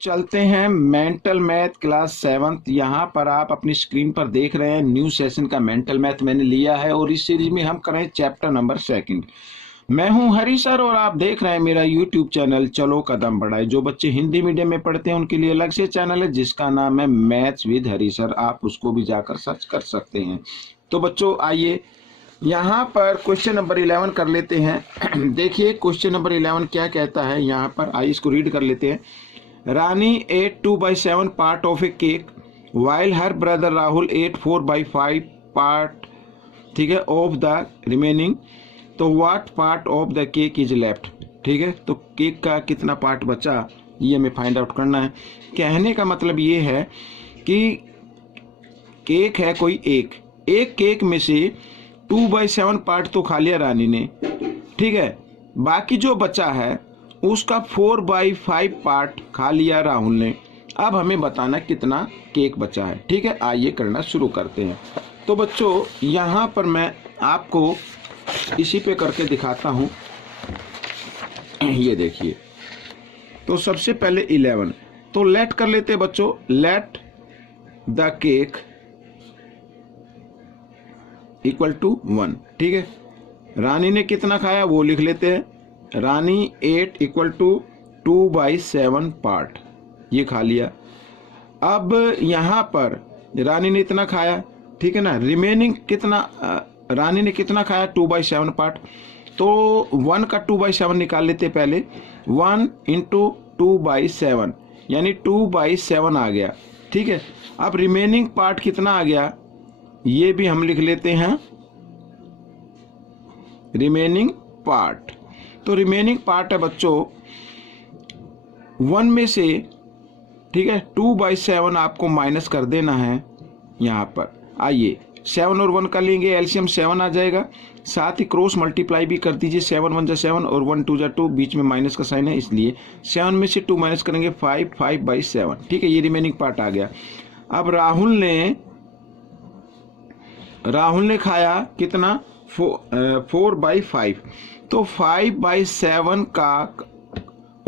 चलते हैं mental math class 7th। यहाँ पर आप अपनी स्क्रीन पर देख रहे हैं न्यू सेशन का मेंटल मैथ मैंने लिया है और इस सीरीज में हम करें चैप्टर नंबर 2। मैं हूं हरी सर और आप देख रहे हैं मेरा यूट्यूब चैनल चलो कदम बढ़ाए। जो बच्चे हिंदी मीडियम में पढ़ते हैं उनके लिए अलग से चैनल है जिसका नाम है मैथ्स विद हरी सर, आप उसको भी जाकर सर्च कर सकते हैं। तो बच्चों आइए यहाँ पर क्वेश्चन नंबर 11 कर लेते हैं। देखिए क्वेश्चन नंबर 11 क्या कहता है यहाँ पर, आइए इसको रीड कर लेते हैं। रानी ate 2/7 part of a cake while her brother Rahul ate 4/5 part, ठीक है, of the remaining। तो what part of the cake is left, ठीक है, तो केक का कितना पार्ट बचा ये हमें फाइंड आउट करना है। कहने का मतलब ये है कि केक है कोई एक केक में से 2/7 पार्ट तो खा लिया रानी ने, ठीक है, बाकी जो बचा है उसका 4/5 पार्ट खा लिया राहुल ने। अब हमें बताना कितना केक बचा है, ठीक है, आइए करना शुरू करते हैं। तो बच्चों यहाँ पर मैं आपको इसी पे करके दिखाता हूँ। ये देखिए, तो सबसे पहले 11, तो लेट कर लेते हैं बच्चों, let the cake equal to 1, ठीक है। रानी ने कितना खाया वो लिख लेते हैं। रानी 8 इक्वल टू 2/7 पार्ट, ये खा लिया। अब यहाँ पर रानी ने इतना खाया, ठीक है ना, रिमेनिंग कितना रानी ने कितना खाया 2/7 पार्ट, तो 1 का 2/7 निकाल लेते पहले। 1 इंटू 2/7 यानी 2/7 आ गया, ठीक है। अब रिमेनिंग पार्ट कितना आ गया ये भी हम लिख लेते हैं, रिमेनिंग पार्ट। तो रिमेनिंग पार्ट है बच्चों 1 में से, ठीक है, 2/7 आपको माइनस कर देना है यहाँ पर। आइए 7 और 1 का लेंगे एलसीएम, 7 आ जाएगा, साथ ही क्रॉस मल्टीप्लाई भी कर दीजिए। 7 1 जा 7 और 1 2 जा 2, बीच में माइनस का साइन है इसलिए 7 में से 2 माइनस करेंगे 5/7, ठीक है, ये रिमेनिंग पार्ट आ गया। अब राहुल ने खाया कितना 4/5, तो 5/7 का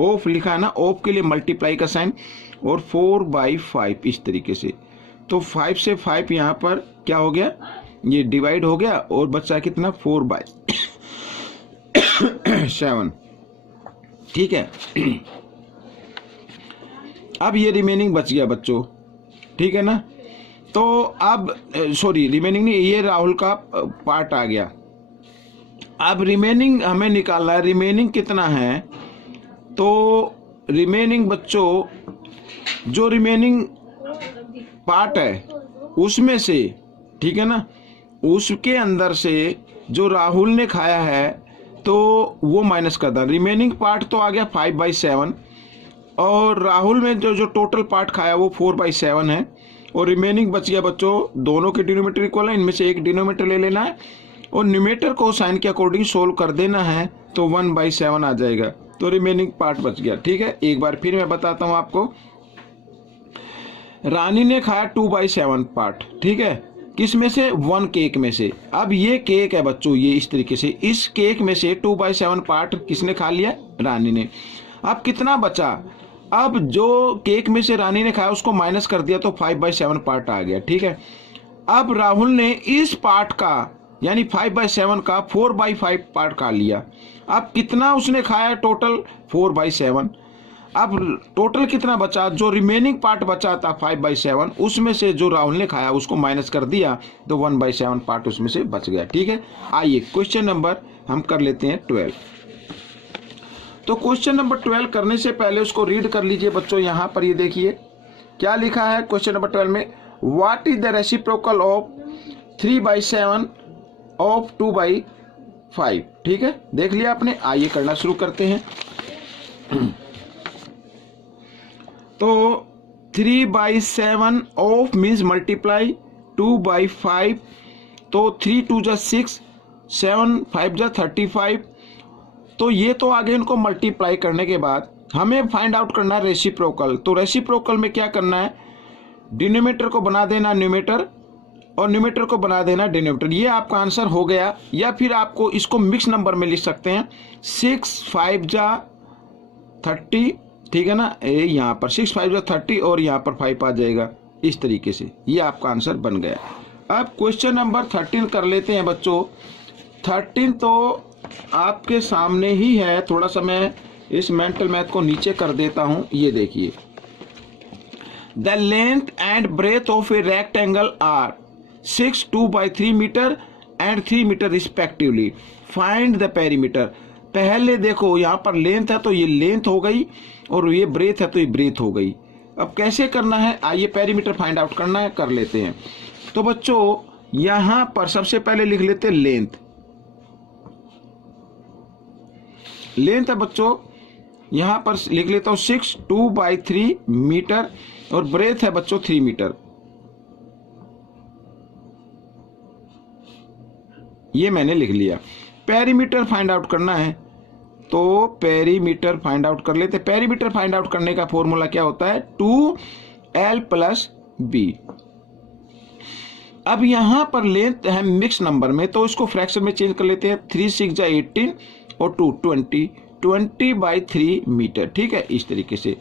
ऑफ लिखा है ना, ऑफ के लिए मल्टीप्लाई का साइन और 4/5 इस तरीके से। तो 5 से 5 यहाँ पर क्या हो गया, ये डिवाइड हो गया और बचा कितना 4/7, ठीक है। अब ये रिमेनिंग बच गया बच्चों, ठीक है ना। तो अब सॉरी रिमेनिंग नहीं, ये राहुल का पार्ट आ गया। अब रिमेनिंग हमें निकालना है, रिमेनिंग कितना है, तो रिमेनिंग बच्चों जो रिमेनिंग पार्ट है उसमें से, ठीक है ना, उसके अंदर से जो राहुल ने खाया है तो वो माइनस कर देना। रिमेनिंग पार्ट तो आ गया 5/7 और राहुल में जो टोटल पार्ट खाया वो 4/7 है और रिमेनिंग बच गया बच्चों, दोनों के डिनोमिनेटर इक्वल है, इनमें से एक डिनोमिनेटर ले लेना है और न्यूमेटर को साइन के अकॉर्डिंग सोल्व कर देना है, तो 1/7 आ जाएगा। तो रिमेनिंग पार्ट बच गया, ठीक है। एक बार फिर मैं बताता हूं आपको, रानी ने खाया 2/7 पार्ट, ठीक है, किस में से 1 केक में से। अब ये केक है बच्चों, ये इस तरीके से, इस केक में से 2/7 पार्ट किसने खा लिया, रानी ने। अब कितना बचा, अब जो केक में से रानी ने खाया उसको माइनस कर दिया तो 5/7 पार्ट आ गया, ठीक है। अब राहुल ने इस पार्ट का यानी 5/7 का 4/5 पार्ट खा लिया। अब कितना उसने खाया टोटल 4/7। अब टोटल कितना बचा, जो रिमेनिंग पार्ट बचा था 5/7 उसमें से जो राहुल ने खाया उसको माइनस कर दिया तो 1/7 पार्ट उसमें से बच गया, ठीक है। आइए क्वेश्चन नंबर हम कर लेते हैं 12। तो क्वेश्चन नंबर 12 करने से पहले उसको रीड कर लीजिए बच्चों। यहाँ पर ये देखिए क्या लिखा है क्वेश्चन नंबर 12 में, what is the reciprocal of 3/7 of 2/5, ठीक है, देख लिया आपने। आइए करना शुरू करते हैं। तो 3/7 ऑफ मीन्स मल्टीप्लाई 2/5, तो 3 2 जा 6, 7 5 जा 35। तो ये तो आगे इनको मल्टीप्लाई करने के बाद हमें फाइंड आउट करना है रेसिप्रोकल। तो रेसिप्रोकल में क्या करना है, डिनोमिनेटर को बना देना न्यूमेटर और न्यूमेटर को बना देना डिनोमिनेटर। ये आपका आंसर हो गया। या फिर आपको इसको मिक्स नंबर में लिख सकते हैं, 6 5 जा 30 ठीक है ना। ये यहाँ पर 6 5 30 और यहाँ पर 5 आ जाएगा इस तरीके से। ये आपका आंसर बन गया। अब क्वेश्चन नंबर 13 कर लेते हैं बच्चों। 13 तो आपके सामने ही है, थोड़ा सा मैं इस मेंटल मैथ को नीचे कर देता हूँ। ये देखिए, the length and breadth of a rectangle are 6 2/3 metre and 3 metre respectively, find the perimeter. पहले देखो यहाँ पर लेंथ है तो ये लेंथ हो गई और ये ब्रेथ है तो ये ब्रेथ हो गई। अब कैसे करना है, आइए पेरीमीटर फाइंड आउट करना है, कर लेते हैं। तो बच्चों यहाँ पर सबसे पहले लिख लेते हैं लेंथ। लेंथ है बच्चों, यहाँ पर लिख लेता हूँ 6 2/3 मीटर और ब्रेथ है बच्चों 3 मीटर। ये मैंने लिख लिया। पेरीमीटर फाइंड आउट करना है तो पेरीमीटर फाइंड आउट कर लेते। पेरीमीटर फाइंड आउट करने का फॉर्मूला क्या होता है, 2l + b। अब यहां पर लेंथ है मिक्स नंबर में तो इसको फ्रैक्शन में चेंज कर लेते हैं। 3 6 जा 18 और 2 20, 20/3 मीटर। ठीक है, इस तरीके से।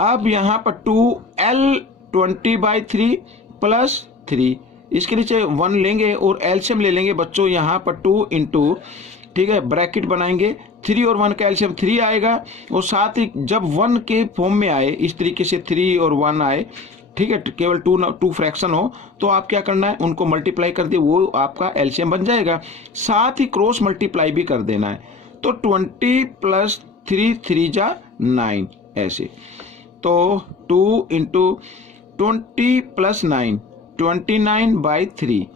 अब यहां पर 2l 20/3 + 3, इसके नीचे 1 लेंगे और एलसीएम ले लेंगे बच्चों। यहाँ पर 2 × ठीक है ब्रैकेट बनाएंगे, 3 और 1 का एलसीएम 3 आएगा और साथ ही जब 1 के फॉर्म में आए इस तरीके से 3 और 1 आए, ठीक है, केवल 2 फ्रैक्शन हो तो आप क्या करना है, उनको मल्टीप्लाई कर दिए, वो आपका एलसीएम बन जाएगा। साथ ही क्रॉस मल्टीप्लाई भी कर देना है। तो 20 + 3 3 जा 9 ऐसे। तो 2 × 20 + 9 29/3।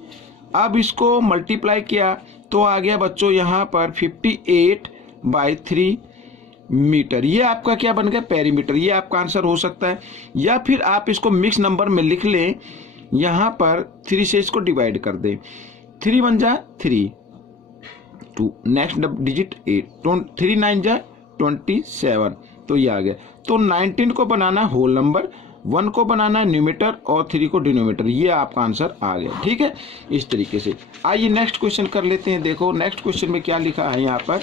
अब इसको मल्टीप्लाई किया तो आ गया बच्चों यहाँ पर 58/3 मीटर। ये आपका क्या बन गया, पेरीमीटर। ये आपका आंसर हो सकता है। या फिर आप इसको मिक्स नंबर में लिख लें, यहाँ पर 3 से इसको डिवाइड कर दें। 3 1 जा 3, 2 नेक्स्ट डिजिट 8, 3 9 जा 27, तो ये आ गया। तो 19 को बनाना होल नंबर, 1 को बनाना है न्यूमेटर और 3 को डिनोमिनेटर। ये आपका आंसर आ गया। ठीक है, इस तरीके से। आइए नेक्स्ट क्वेश्चन कर लेते हैं। देखो नेक्स्ट क्वेश्चन में क्या लिखा है यहाँ पर,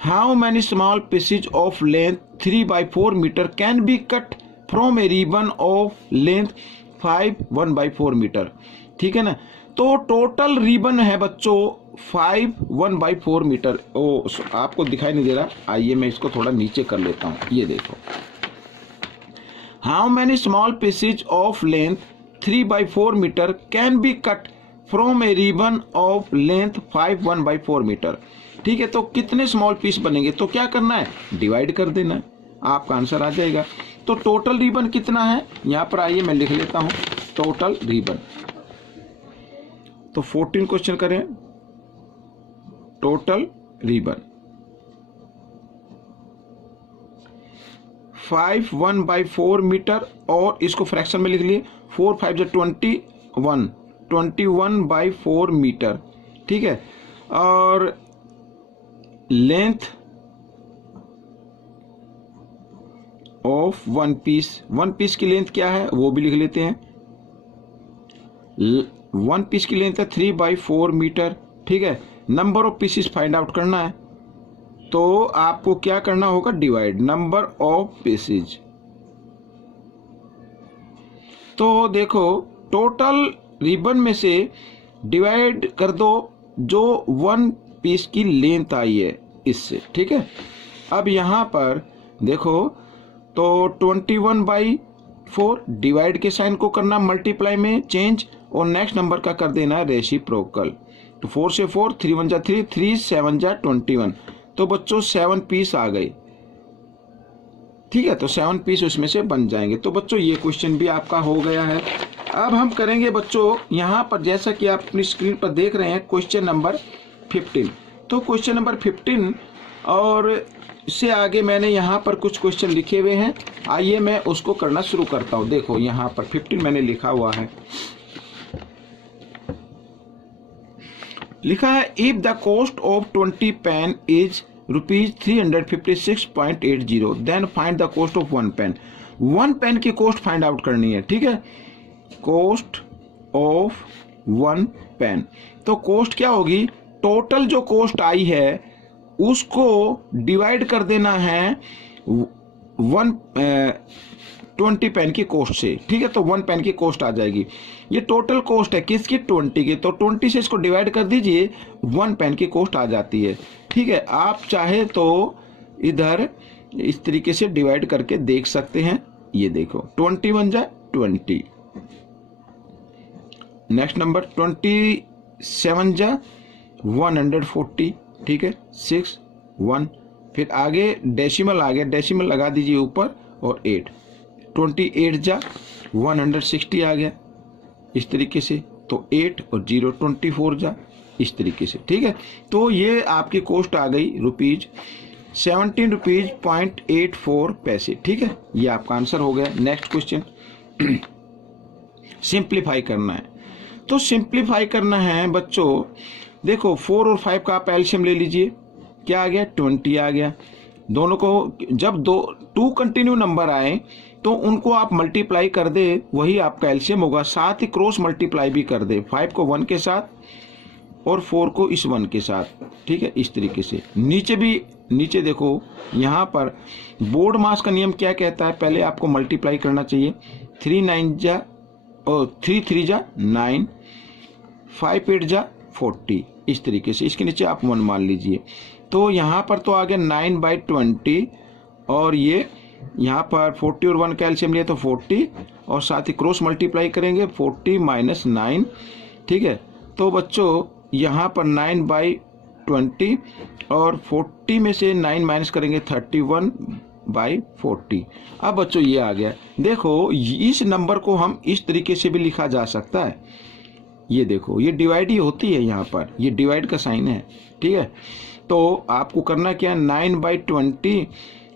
how many small pieces of length 3/4 metre can be cut from a ribbon of length 5 1/4 metre. ठीक है ना। तो टोटल रिबन है बच्चों 5 1/4 मीटर। ओ आपको दिखाई नहीं दे रहा, आइए मैं इसको थोड़ा नीचे कर लेता हूँ। ये देखो, how many small pieces of length 3/4 meter can be cut from a ribbon of length 5 1/4 metre. ठीक है, तो कितने स्मॉल पीस बनेंगे, तो क्या करना है, डिवाइड कर देना है, आपका आंसर आ जाएगा। तो टोटल रिबन कितना है, यहाँ पर आइए मैं लिख लेता हूँ टोटल रिबन। तो 14 क्वेश्चन करें, टोटल रिबन 5 1/4 मीटर और इसको फ्रैक्शन में लिख लिए, 4 5 21, 21/4 मीटर। ठीक है, और लेंथ ऑफ 1 पीस की लेंथ क्या है वो भी लिख लेते हैं। 1 पीस की लेंथ है 3/4 मीटर। ठीक है, number of pieces find out करना है तो आपको क्या करना होगा, डिवाइड नंबर ऑफ पीसेज। तो देखो टोटल रिबन में से डिवाइड कर दो जो 1 पीस की लेंथ आई है इससे। ठीक है, अब यहां पर देखो तो 21/4 डिवाइड के साइन को करना मल्टीप्लाई में चेंज और नेक्स्ट नंबर का कर देना रेसिप्रोकल। तो 4 से 4, 3 1 जा 3, 3 7 जा 21। तो बच्चों 7 पीस आ गए। ठीक है, तो 7 पीस उसमें से बन जाएंगे। तो बच्चों ये क्वेश्चन भी आपका हो गया है। अब हम करेंगे बच्चों यहाँ पर, जैसा कि आप अपनी स्क्रीन पर देख रहे हैं, क्वेश्चन नंबर 15। तो क्वेश्चन नंबर 15 और इससे आगे मैंने यहाँ पर कुछ क्वेश्चन लिखे हुए हैं, आइए मैं उसको करना शुरू करता हूँ। देखो यहाँ पर 15 मैंने लिखा हुआ है, लिखा है if the cost of 20 pen is ₹356.80 then find the cost of 1 pen. 1 pen की कॉस्ट फाइंड आउट करनी है। ठीक है, कॉस्ट ऑफ 1 पेन। तो कॉस्ट क्या होगी, टोटल जो कॉस्ट आई है उसको डिवाइड कर देना है 20 पेन की कॉस्ट से, ठीक है। तो 1 पेन की कॉस्ट आ जाएगी। ये टोटल कॉस्ट है किसकी, 20 की, तो 20 से इसको डिवाइड कर दीजिए, 1 पेन की कॉस्ट आ जाती है, ठीक है। आप चाहे तो इधर इस तरीके से डिवाइड करके देख सकते हैं। ये देखो 21 जा 20, नेक्स्ट नंबर 27 जा 140, ठीक है, 6 1, फिर आगे डेसिमल आ गया, डेसिमल लगा दीजिए ऊपर और 8, 28 जा 160 आ गया इस तरीके से, तो 8 और 0 24 जा इस तरीके से, ठीक है। तो ये आपकी कॉस्ट आ गई ₹17.84, ठीक है। ये आपका आंसर हो गया। नेक्स्ट क्वेश्चन सिंप्लीफाई करना है। तो सिंप्लीफाई करना है बच्चों, देखो 4 और 5 का आप एलसीएम ले लीजिए, क्या आ गया, 20 आ गया। दोनों को जब 2 कंटिन्यू नंबर आए तो उनको आप मल्टीप्लाई कर दे, वही आपका एलसीएम होगा। साथ ही क्रॉस मल्टीप्लाई भी कर दे, 5 को 1 के साथ और 4 को इस 1 के साथ, ठीक है, इस तरीके से। नीचे देखो, यहाँ पर बोर्ड मास का नियम क्या कहता है, पहले आपको मल्टीप्लाई करना चाहिए। 3 9 जा और 3 3 जा 9, 5 8 जा 40, इस तरीके से। इसके नीचे आप 1 मान लीजिए। तो यहाँ पर तो आ गया 9/20, और ये यहाँ पर 40 और 1 का एलसीएम लिया तो 40, और साथ ही क्रॉस मल्टीप्लाई करेंगे 40 - 9, ठीक है। तो बच्चों यहाँ पर 9/20 और 40 में से 9 माइनस करेंगे 31/40। अब बच्चों ये आ गया। देखो इस नंबर को हम इस तरीके से भी लिखा जा सकता है। ये देखो, ये डिवाइड ही होती है, यहाँ पर ये डिवाइड का साइन है, ठीक है। तो आपको करना क्या, 9/20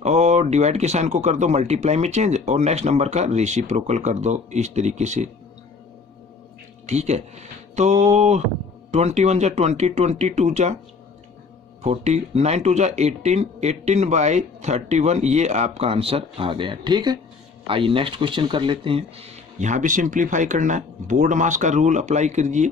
और डिवाइड के साइन को कर दो मल्टीप्लाई में चेंज, और नेक्स्ट नंबर का रेसिप्रोकल कर दो इस तरीके से, ठीक है। तो 21 जा 20, 22 जा 40, 9 2 जा 18, 18/31, ये आपका आंसर आ गया, ठीक है। आइए नेक्स्ट क्वेश्चन कर लेते हैं। यहाँ भी सिंप्लीफाई करना है, बोर्ड मास का रूल अप्लाई कीजिए।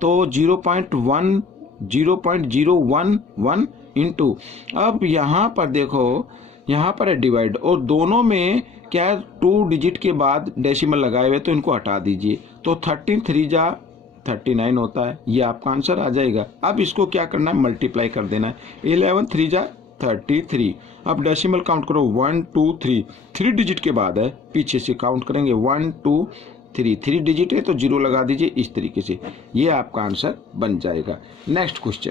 तो 0.011 इंटू, अब यहाँ पर देखो, यहाँ पर है डिवाइड, और दोनों में क्या है, 2 डिजिट के बाद डेसिमल लगाए हुए, तो इनको हटा दीजिए। तो 13 3 जा 39 होता है, ये आपका आंसर आ जाएगा। अब इसको क्या करना है, मल्टीप्लाई कर देना है। 11 3 जा 33, अब डेसिमल काउंट करो 1 2 3, 3 डिजिट के बाद है, पीछे से काउंट करेंगे 1 2 3, 3 डिजिट है तो 0 लगा दीजिए इस तरीके से, ये आपका आंसर बन जाएगा। नेक्स्ट क्वेश्चन,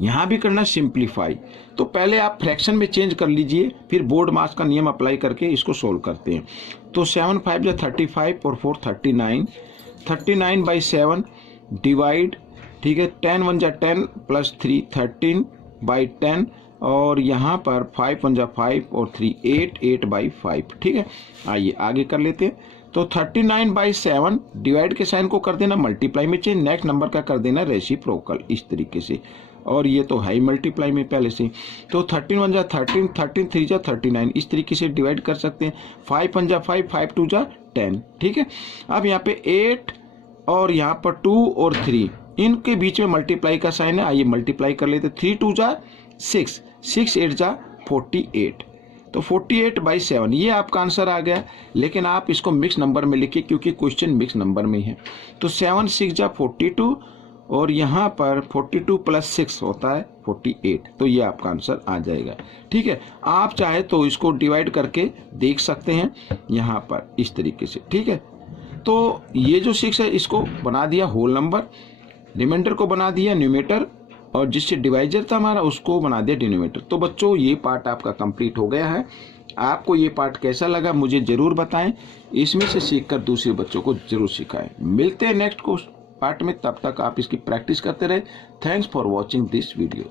यहाँ भी करना सिंप्लीफाई। तो पहले आप फ्रैक्शन में चेंज कर लीजिए, फिर बोर्ड मास का नियम अप्लाई करके इसको सोल्व करते हैं। तो 7 5 जा 35 और 4 39, 39/7 डिवाइड, ठीक है, 10 1 जा 10 प्लस 3 13/10, और यहाँ पर 5 1 जा 5 और 3 8, 8/5, ठीक है। आइए आगे कर लेते हैं। तो 39/7 डिवाइड के साइन को कर देना मल्टीप्लाई में चेंज, नेक्स्ट नंबर का कर देना रेसिप्रोकल इस तरीके से, और ये तो है मल्टीप्लाई में पहले से। तो 13 1 जा 13, 13 3 जा 39, इस तरीके से डिवाइड कर सकते हैं। 5 1 जा 5, 5 2 जा 10, ठीक है। अब यहाँ पे 8 और यहाँ पर 2 और 3, इनके बीच में मल्टीप्लाई का साइन है, आइए मल्टीप्लाई कर लेते। 3 2 जा 6, 6 8 जा 48, तो 48/7 ये आपका आंसर आ गया। लेकिन आप इसको मिक्स नंबर में लिखिए क्योंकि क्वेश्चन मिक्स नंबर में है। तो 7 6 जा 42, और यहाँ पर 42 + 6 होता है 48, तो ये आपका आंसर आ जाएगा, ठीक है। आप चाहे तो इसको डिवाइड करके देख सकते हैं यहाँ पर इस तरीके से, ठीक है। तो ये जो 6 है इसको बना दिया होल नंबर, रिमाइंडर को बना दिया न्यूमेटर, और जिससे डिवाइजर था हमारा उसको बना दिया डिनोमिनेटर। तो बच्चों ये पार्ट आपका कंप्लीट हो गया है। आपको ये पार्ट कैसा लगा मुझे ज़रूर बताएं, इसमें से सीखकर दूसरे बच्चों को ज़रूर सिखाएं। मिलते हैं नेक्स्ट पार्ट में, तब तक आप इसकी प्रैक्टिस करते रहे। Thanks for watching this video.